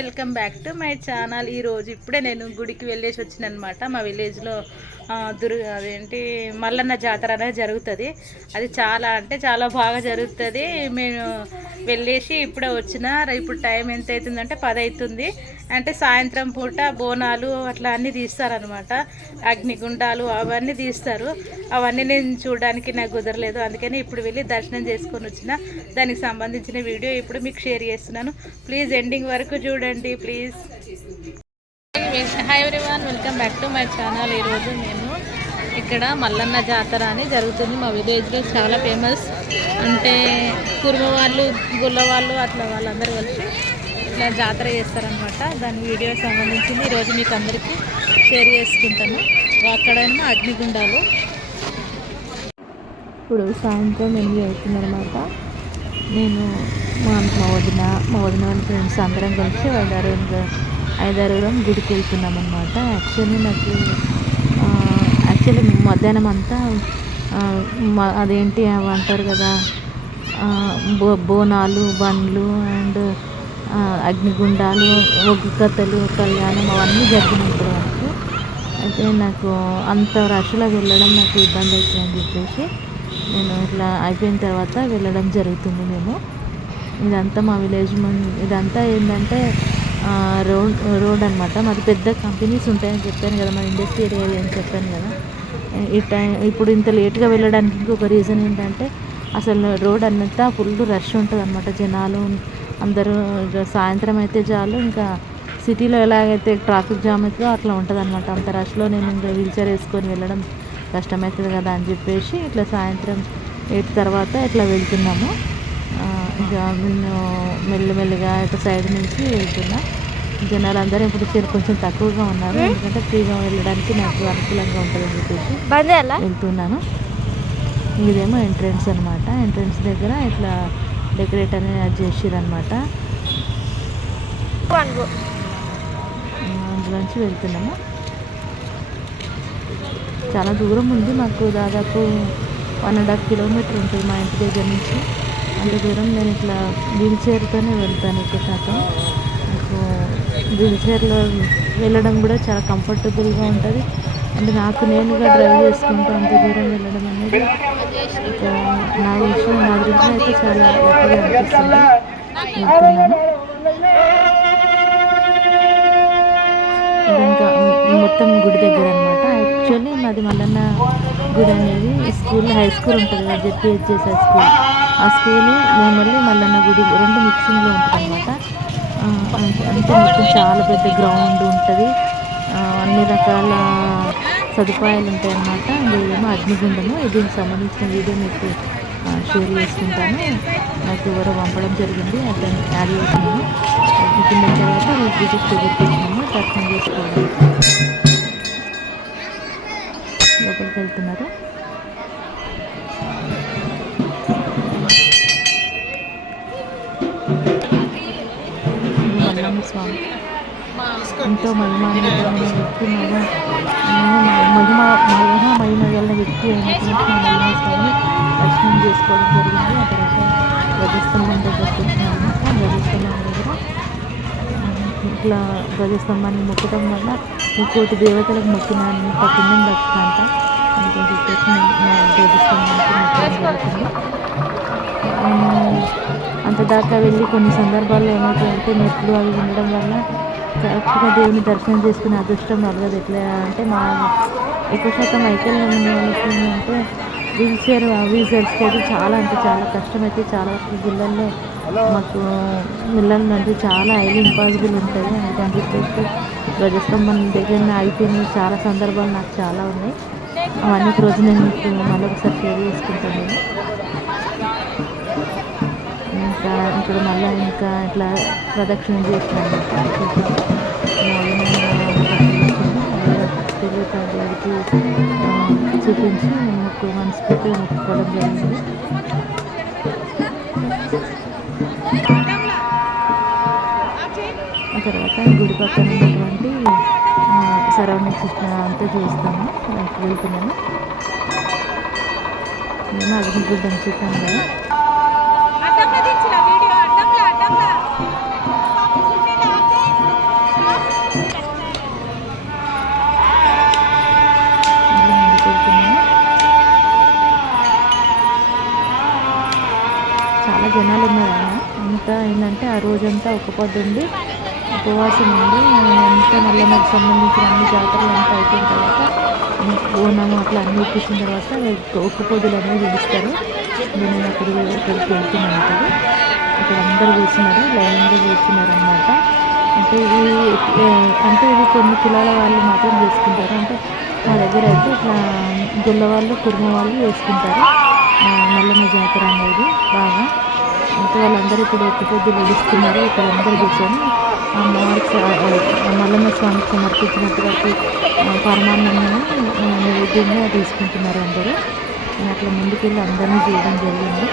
Welcome back to my channel. ఈరోజు ఇప్పుడే నేను గుడికి వెళ్ళేసి వచ్చిన అనమాట. మా విలేజ్లో అదేంటి మల్లన్న జాతర అనేది జరుగుతుంది. అది చాలా అంటే చాలా బాగా జరుగుతుంది. మేము వెళ్ళేసి ఇప్పుడే వచ్చిన. ఇప్పుడు టైం ఎంత అవుతుందంటే 10 అవుతుంది. అంటే సాయంత్రం పూట బోనాలు అట్లా అన్నీ తీస్తారనమాట. అగ్నిగుండాలు అవన్నీ తీస్తారు. అవన్నీ నేను చూడడానికి నాకు కుదరలేదు. అందుకని ఇప్పుడు వెళ్ళి దర్శనం చేసుకొని వచ్చిన. దానికి సంబంధించిన వీడియో ఇప్పుడు మీకు షేర్ చేస్తున్నాను. ప్లీజ్ ఎండింగ్ వరకు చూడండి please. Hi everyone, welcome back to my channel. ఈరోజు మేము ఇక్కడ మల్లన్న జాతర అని జరుగుతుంది. మా విలేజ్లో చాలా ఫేమస్. అంటే కుర్మ వాళ్ళు, గుల్ల వాళ్ళు అట్లా వాళ్ళందరూ కలిసి ఇట్లా జాతర చేస్తారనమాట. దాని వీడియో సంబంధించింది ఈరోజు మీకు అందరికీ షేర్ చేసుకుంటాను. అక్కడేమో అగ్నిగుండాలు. ఇప్పుడు సాయంత్రం 8 అవుతుందన్నమాట. నేను మా వదిన వాళ్ళ ఫ్రెండ్స్ అందరం కలిసి ఐదారుగురం గుడికి వెళ్తున్నాం అనమాట. యాక్చువల్లీ మధ్యాహ్నం అంతా అదేంటి అవి అంటారు కదా, బోనాలు, బండ్లు అండ్ అగ్నిగుండాలు, ఒగ్గు కథలు, కళ్యాణం అవన్నీ జరిగినాయి ఇక్కడ వరకు. అయితే నాకు అంత రష్లో వెళ్ళడం నాకు ఇబ్బంది అవుతుందని చెప్పేసి నేను ఇట్లా అయిపోయిన తర్వాత వెళ్ళడం జరుగుతుంది. మేము ఇదంతా మా విలేజ్ ఇదంతా ఏంటంటే రోడ్ అనమాట. మాది పెద్ద కంపెనీస్ ఉంటాయని చెప్పాను కదా, మా ఇండస్ట్రియల్ ఏరియా అని చెప్పాను కదా. ఇప్పుడు ఇంత లేట్గా వెళ్ళడానికి ఇంకొక రీజన్ ఏంటంటే అసలు రోడ్ అంతా ఫుల్ రష్ ఉంటుంది అనమాట. జనాలు అందరూ సాయంత్రం అయితే చాలు, ఇంకా సిటీలో ఎలాగైతే ట్రాఫిక్ జామ్ అవుతుందో అట్లా ఉంటుంది అనమాట. అంత రష్లో నేను ఇంకా వీల్ చైర్ వేసుకొని వెళ్ళడం కష్టమవుతుంది కదా అని చెప్పేసి ఇట్లా సాయంత్రం 8 తర్వాత ఇట్లా వెళ్తున్నాము. ఇక నేను మెల్లిమెల్లిగా ఇటు సైడ్ నుంచి వెళ్తున్నా. జనాలందరూ ఇప్పుడు కొంచెం తక్కువగా ఉన్నారు, ఎందుకంటే ఫ్రీగా వెళ్ళడానికి నాకు అనుకూలంగా ఉంటుందని చెప్పేసి వెళ్తున్నాను. ఇదేమో ఎంట్రెన్స్ అనమాట. ఎంట్రెన్స్ దగ్గర ఇట్లా డెకరేట్ అనేది చేసిరనమాట. అందులోంచి వెళ్తున్నాము. చాలా దూరం ఉంది మాకు, దాదాపు 1.5 కిలోమీటర్ ఉంటుంది మా ఇంటి దగ్గర నుంచి. అంత దూరం నేను ఇట్లా వీల్ చైర్తోనే వెళ్తాను ఎక్కువ శాతం. నాకు వీల్ చైర్లో వెళ్ళడం కూడా చాలా కంఫర్టబుల్గా ఉంటుంది. అంటే నాకు నేనుగా డ్రైవ్ చేసుకుంటూ అంత దూరం వెళ్ళడం అనేది నా దృష్టిలో అయితే చాలా హ్యాపీగా అనిపిస్తుంది. వెళ్తున్నాను. ఇదంతా మొత్తం గుడి దగ్గర అనమాట. యాక్చువల్లీ మాది మల్లన్న గుడి అనేది హై స్కూల్ ఉంటుంది కదా, జెడ్పీహెచ్ఎస్ హై స్కూల్. ఆ స్కూలు మళ్ళీ మల్లన్న గుడి రెండు మిక్సింగ్లో ఉంటుంది అనమాట. అంటే మొత్తం చాలా పెద్ద గ్రౌండ్ ఉంటుంది, అన్ని రకాల సదుపాయాలు ఉంటాయి అన్నమాట. ఇదేమో అగ్నిగుండము. దీనికి సంబంధించిన వీడియో మీకు షేర్ చేసుకుంటాను. నాకు ఎవరో పంపడం జరిగింది, అతను యాడ్ చేసినాను. అగ్నిగుండం తర్వాత గుడికి చూపించాము, దర్శనం చేసుకోవాలి. లోపలికి వెళ్తున్నారు. మల్లన్న స్వామి ఎంతో మహిమాన్వితమైన వ్యక్తి, మహిమ గల వ్యక్తి అయినటువంటి మల్లన్న స్వామి దర్శనం చేసుకోవడం జరిగింది. ఆ తర్వాత ధ్వజస్తంభం దగ్గరకు వచ్చినాము. ధ్వజస్తంభం దగ్గర ఇట్లా ధ్వజస్తంభాన్ని మొక్కడం వల్ల 1,000,000 దేవతలకు మొక్కినంత పుణ్యం దక్కుతుందంట. అందుకని చెప్పేసి ధ్వజస్తంభానికి మొక్కడం జరుగుతుంది. అంతదాకా వెళ్ళి కొన్ని సందర్భాల్లో ఏమవుతుందంటే మెట్లు అవి ఉండడం వల్ల కరెక్ట్గా దేవుని దర్శనం చేసుకునే అదృష్టం కలగదు. ఎట్లా అంటే మా ఎక్కువ శాతం వైకల్యం ఉన్న వాళ్ళకి ఏంటంటే వీల్ చైర్ యూజర్స్కి అయితే చాలా అంటే చాలా కష్టమైతే, చాలా జిల్లాల్లో మాకు వెళ్ళాలంటే చాలా హైలీ ఇంపాసిబుల్ ఉంటుంది. అందుకని చెప్పేసి ధ్వజస్తంభం దగ్గర ఆగిపోయిన చాలా సందర్భాలు నాకు చాలా ఉన్నాయి. అవన్నీ రోజు నేను మీకు మళ్ళీ ఒకసారి షేర్ చేసుకుంటాను. ఇంకా ఇక్కడ మళ్ళీ ఇంకా ఇట్లా ప్రదక్షిణ చేసినాను. దేవుడికి చూపించి నాకు మనస్ఫూర్తిగా మొక్కుకోవడం జరిగింది. ఆ తర్వాత గుడి పక్కన ఉన్నటువంటి సరౌండింగ్స్ అంతా చూస్తాము. వెళ్తున్నాను. మేము అగ్నిగుండం చూస్తాం కదా. చాలా జనాలు ఉన్నారు. ఆయన అంతా ఏంటంటే ఆ రోజంతా ఒక పొద్దుండి ఉపవాసం ఉండి అంతా మళ్ళీ నాకు సంబంధించిన అన్ని జాతరలు అంతా అయిపోయిన తర్వాత బోనం అట్లా అన్నీ ఇప్పించిన తర్వాత ఒక్క పొద్దులు అనేది పిలుస్తారు. నేను అక్కడికి వెళ్తున్నాను. అక్కడ అందరు కూర్చున్నారు, లైన్గా కూర్చున్నారు అనమాట. అంటే ఇది కొన్ని కులాల వాళ్ళు మాత్రం చేసుకుంటారు. అంటే మా దగ్గర అయితే ఇట్లా గొల్ల వాళ్ళు, కుర్మ వాళ్ళు చేసుకుంటారు మల్లన్న జాతర అనేది బాగా. అంటే వాళ్ళందరూ ఇప్పుడు ఒక్క పొద్దు వెలుస్తున్నారు. ఇక్కడ అందరూ కూర్చొని అమ్మవారికి మల్లన్న స్వామికి సమర్పించినట్టుగా పరమాన్నము నైవేద్యంగా తీసుకుంటున్నారు అందరూ. నేను అట్లా ముందుకెళ్ళి అందరినీ చేయడం జరిగింది.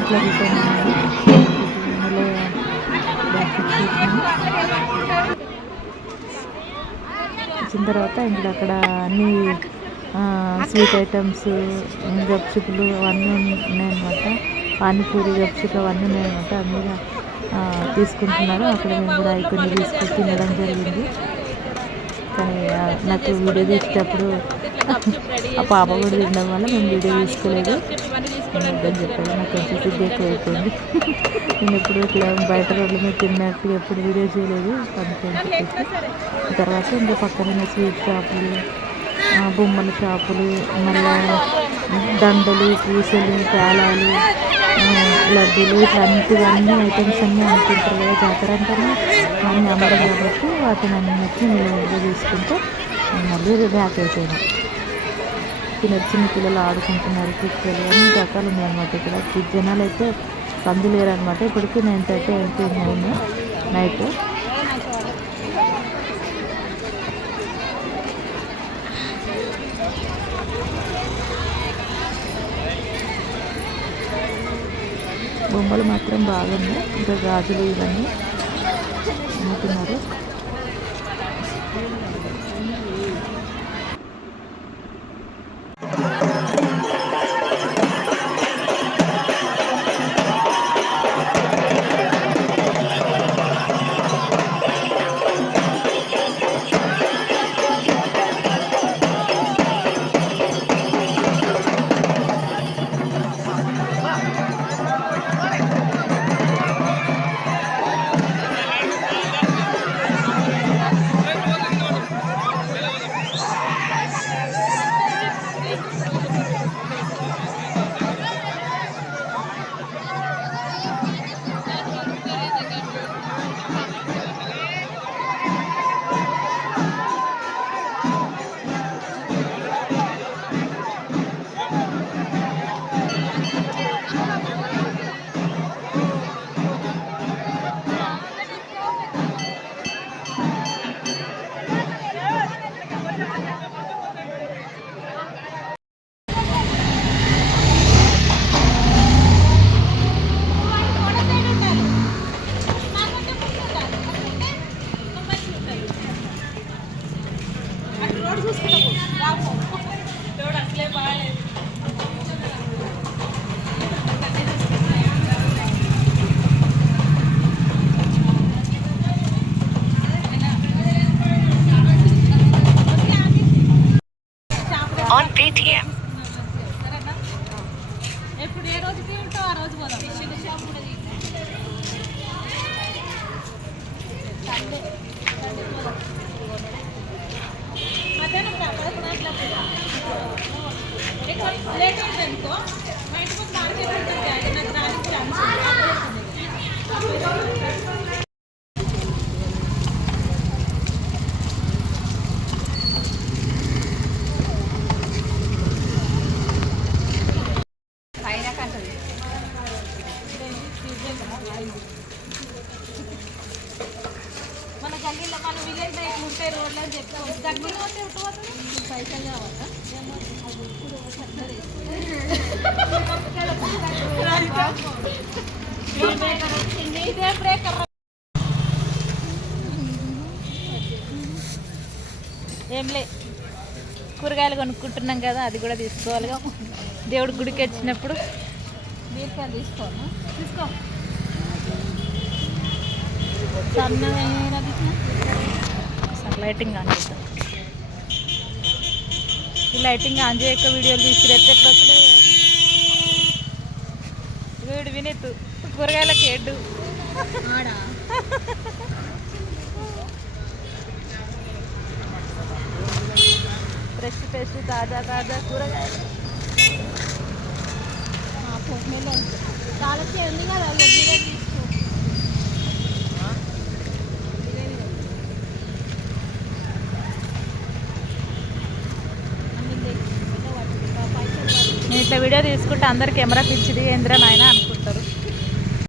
ఇట్లా రిటర్న్ వచ్చిన తర్వాత ఇంకా అక్కడ అన్నీ స్వీట్ ఐటమ్స్, గప్చుపులు అవన్నీ ఉన్నాయన్నమాట. పానీపూరి, గప్చుపు అవన్నీ ఉన్నాయన్నమాట. అన్నీ తీసుకుంటున్నారు. అక్కడ మేము కూడా కొన్ని తీసుకొని తినడం జరిగింది. కానీ నాకు వీడియో తీసేటప్పుడు ఆ పాప కూడా తినడం వల్ల మేము వీడియో తీసుకోలేదు. వద్దని చెప్పాను. నాకు కొంచెం సిగ్గు ఎక్కువ అయిపోయింది. నేను ఎప్పుడు ఇట్లా బయట రోడ్ల మీద తిన్నట్టు ఎప్పుడు వీడియో చేయలేదు. అందుకని తర్వాత ఇంకా పక్కన స్వీట్ షాపులు, బొమ్మల షాపులు, మళ్ళీ దండలు, పూసలు, పేలాలు, లడ్డూలు ఇట్లాంటివన్నీ ఐటమ్స్ అన్నీ అనుకుంటారు కదా. జాతర అంటేనే అన్నీ అమ్మడం కాబట్టి వాటిని అన్నిటిని నేను తీసుకుంటే మళ్ళీ బ్యాక్ అయిపోయినా. చిన్న పిల్లలు ఆడుకుంటున్నారు, కుక్కలు అన్ని రకాలు ఉన్నాయన్నమాట. ఇక్కడ జనాలు అయితే సందు లేరనమాట. ఇప్పటికీ 9:30 అయిపోయింది నైట్. బొమ్మలు మాత్రం బాగున్నాయి. ఇంకా గాజులు ఇవన్నీ అమ్ముతున్నారు. on Paytm. మన గల్లీలో మన విలేజ్ రేట్ 30 రోడ్లు అని చెప్తాం. దగ్గర పోతే పైసలు కావాలా ఇదే బ్రేకర్ ఏంలే కూరగాయలు కొనుక్కుంటున్నాం కదా, అది కూడా తీసుకోవాలిగా. దేవుడి గుడికి వచ్చినప్పుడు బీరకాయలు తీసుకోను తీసుకో. లైటింగ్ ఆన్ చేద్దాం. ఈ లైటింగ్ ఆన్ చేయక వీడియోలు తీసుకురేస్తే ఎట్లా వస్తుంది? వీడు వినీత్ కూరగాయలకి ఏడ్డు. ఫ్రెష్ ఫ్రెష్ తాజా తాజా కూరగాయలు. చాలా ఉంది కదా తీసుకో. నేను ఇట్లా వీడియో తీసుకుంటే అందరు కెమెరా పిచ్చిది ఏంద్రా నాయన అనుకుంటారు.